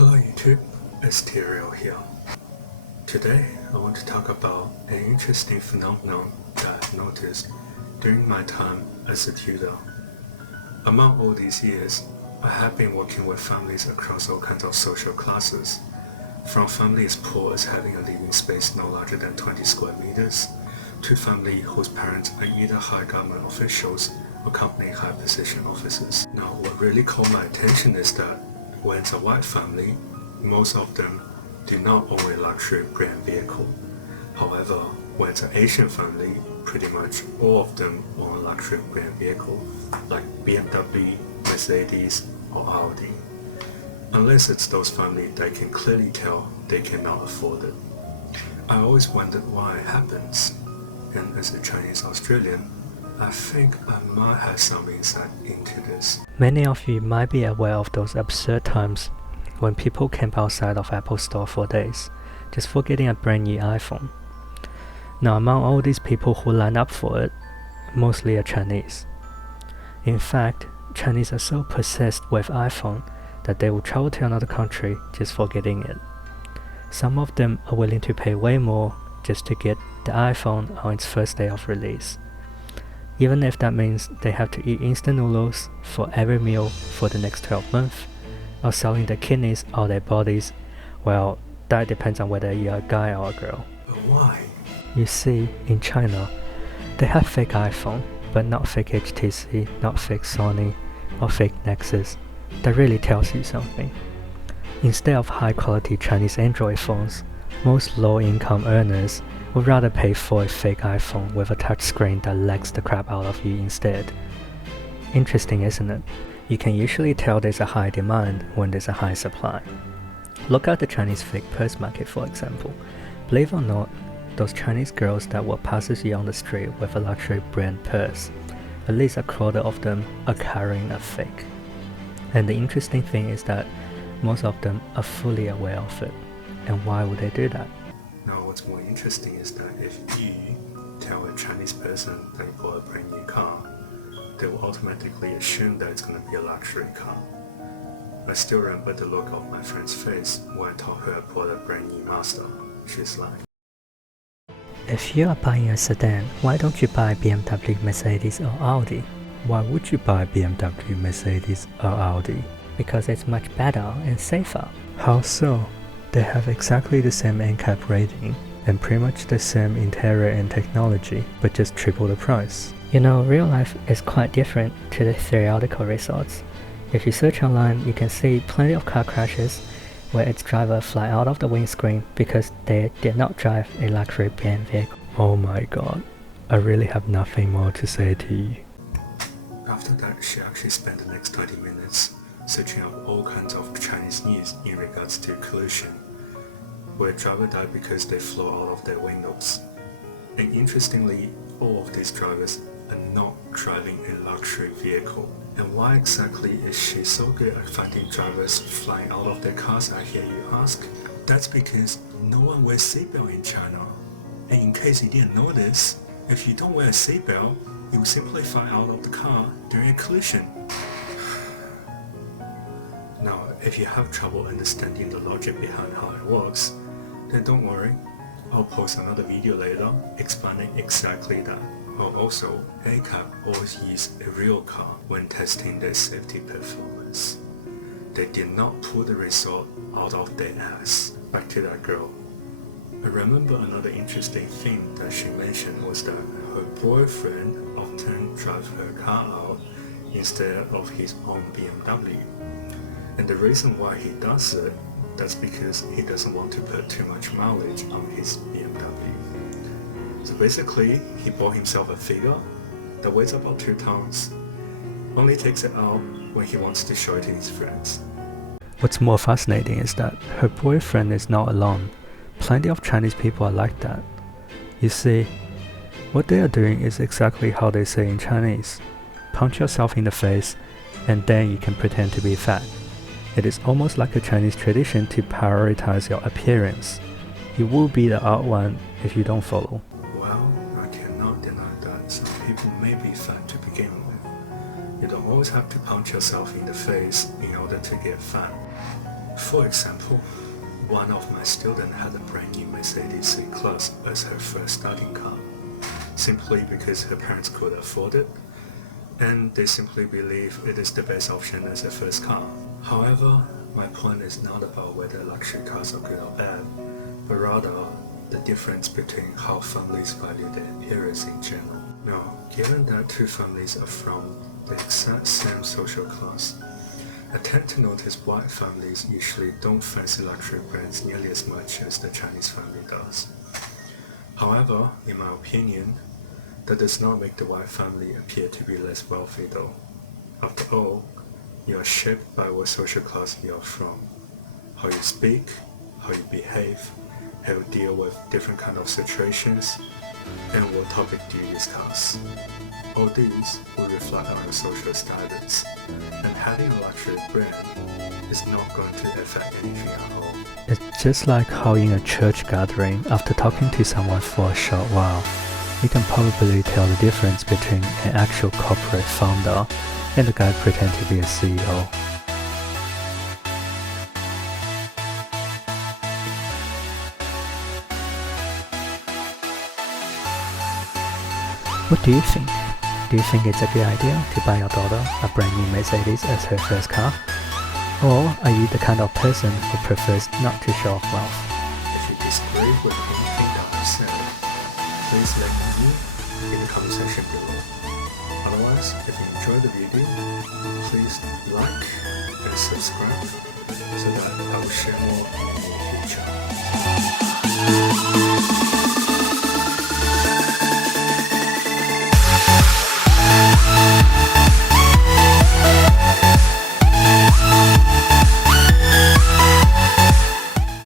Hello YouTube, it's Tyriel here. Today I want to talk about an interesting phenomenon that I noticed during my time as a tutor. Among all these years, I have been working with families across all kinds of social classes, from families poor as having a living space no larger than 20 square meters, to families whose parents are either high government officials or company high position officers. Now, what really caught my attention is that when it's a white family, most of them do not own a luxury brand vehicle. However, when it's an Asian family, pretty much all of them own a luxury brand vehicle, like BMW, Mercedes, or Audi. Unless it's those families that can clearly tell they cannot afford it. I always wondered why it happens, and as a Chinese Australian, I think I might have some insight into this. Many of you might be aware of those absurd times when people camp outside of Apple Store for days, just for getting a brand new iPhone. Now, among all these people who line up for it, mostly are Chinese. In fact, Chinese are so possessed with iPhone that they will travel to another country just for getting it. Some of them are willing to pay way more just to get the iPhone on its first day of release, even if that means they have to eat instant noodles for every meal for the next 12 months, or selling their kidneys or their bodies. Well, that depends on whether you're a guy or a girl. But why? You see, in China, they have fake iPhone, but not fake HTC, not fake Sony, or fake Nexus. That really tells you something. Instead of high-quality Chinese Android phones, most low-income earners would rather pay for a fake iPhone with a touchscreen that lags the crap out of you instead. Interesting, isn't it? You can usually tell there's a high demand when there's a high supply. Look at the Chinese fake purse market, for example. Believe it or not, those Chinese girls that walk past you on the street with a luxury brand purse, at least a quarter of them are carrying a fake. And the interesting thing is that most of them are fully aware of it. And why would they do that? Now, what's more interesting is that if you tell a Chinese person that you bought a brand new car, they will automatically assume that it's going to be a luxury car. I still remember the look of my friend's face when I told her I bought a brand new Mazda. She's like, if you are buying a sedan, why don't you buy BMW, Mercedes or Audi? Why would you buy BMW, Mercedes or Audi? Because it's much better and safer. How so? They have exactly the same NCAP rating and pretty much the same interior and technology, but just triple the price. You know, real life is quite different to the theoretical results. If you search online, you can see plenty of car crashes where its driver fly out of the windscreen because they did not drive a luxury brand vehicle. Oh my god, I really have nothing more to say to you. after that, she actually spent the next 20 minutes searching up all kinds of Chinese news in regards to collision, where driver died because they flew out of their windows. And interestingly, all of these drivers are not driving a luxury vehicle. And why exactly is she so good at finding drivers flying out of their cars, I hear you ask? That's because no one wears seatbelt in China. And in case you didn't know this, if you don't wear a seatbelt, you will simply fly out of the car during a collision. Now, if you have trouble understanding the logic behind how it works, then don't worry. I'll post another video later explaining exactly that. Also, NCAP always use a real car when testing their safety performance. They did not pull the result out of their ass. Back to that girl. I remember another interesting thing that she mentioned was that her boyfriend often drives her car out instead of his own BMW. And the reason why he does it, that's because he doesn't want to put too much mileage on his BMW. So basically, he bought himself a figure that weighs about 2 tons, only takes it out when he wants to show it to his friends. What's more fascinating is that her boyfriend is not alone. Plenty of Chinese people are like that. You see, what they are doing is exactly how they say in Chinese. Punch yourself in the face, and then you can pretend to be fat. It is almost like a Chinese tradition to prioritize your appearance. You will be the odd one if you don't follow. Well, I cannot deny that some people may be fat to begin with. You don't always have to punch yourself in the face in order to get fat. For example, one of my students had a brand new Mercedes C-Class as her first starting car, simply because her parents could afford it, and they simply believe it is the best option as a first car. However, my point is not about whether luxury cars are good or bad, but rather the difference between how families value their appearance in general. Now, given that two families are from the exact same social class, I tend to notice white families usually don't fancy luxury brands nearly as much as the Chinese family does. However, in my opinion, that does not make the white family appear to be less wealthy though. After all, you are shaped by what social class you are from, how you speak, how you behave, how you deal with different kind of situations, and what topic do you discuss. All these will reflect on your social status, and having a luxury brand is not going to affect anything at all. It's just like how in a church gathering, after talking to someone for a short while, you can probably tell the difference between an actual corporate founder and the guy pretending to be a CEO. What do you think? Do you think it's a good idea to buy your daughter a brand new Mercedes as her first car? Or are you the kind of person who prefers not to show off wealth? If you disagree with anything that I've said, please let me know in the comment section below. Otherwise, if you enjoyed the video, please like and subscribe so that I will share more